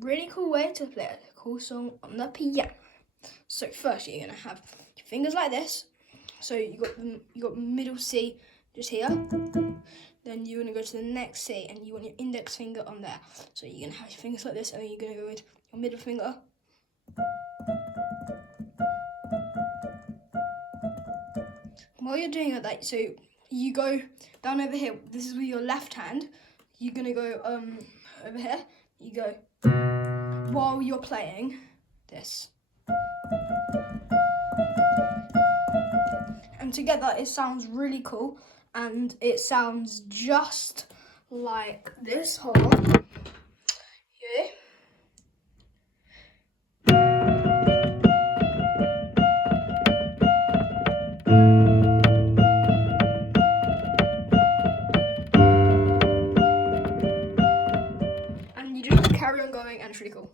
really cool way to play a cool song on the piano. So first you're gonna have your fingers like this. So you got middle C just here. Then you're gonna go to the next C and you want your index finger on there. So you're gonna have your fingers like this and then you're gonna go with your middle finger. While you're doing that, so you go down over here. This is with your left hand. You're gonna go over here. You go while you're playing this. And together it sounds really cool, and it sounds just like this. Hold on. Yeah. And you just carry on going, and it's really cool.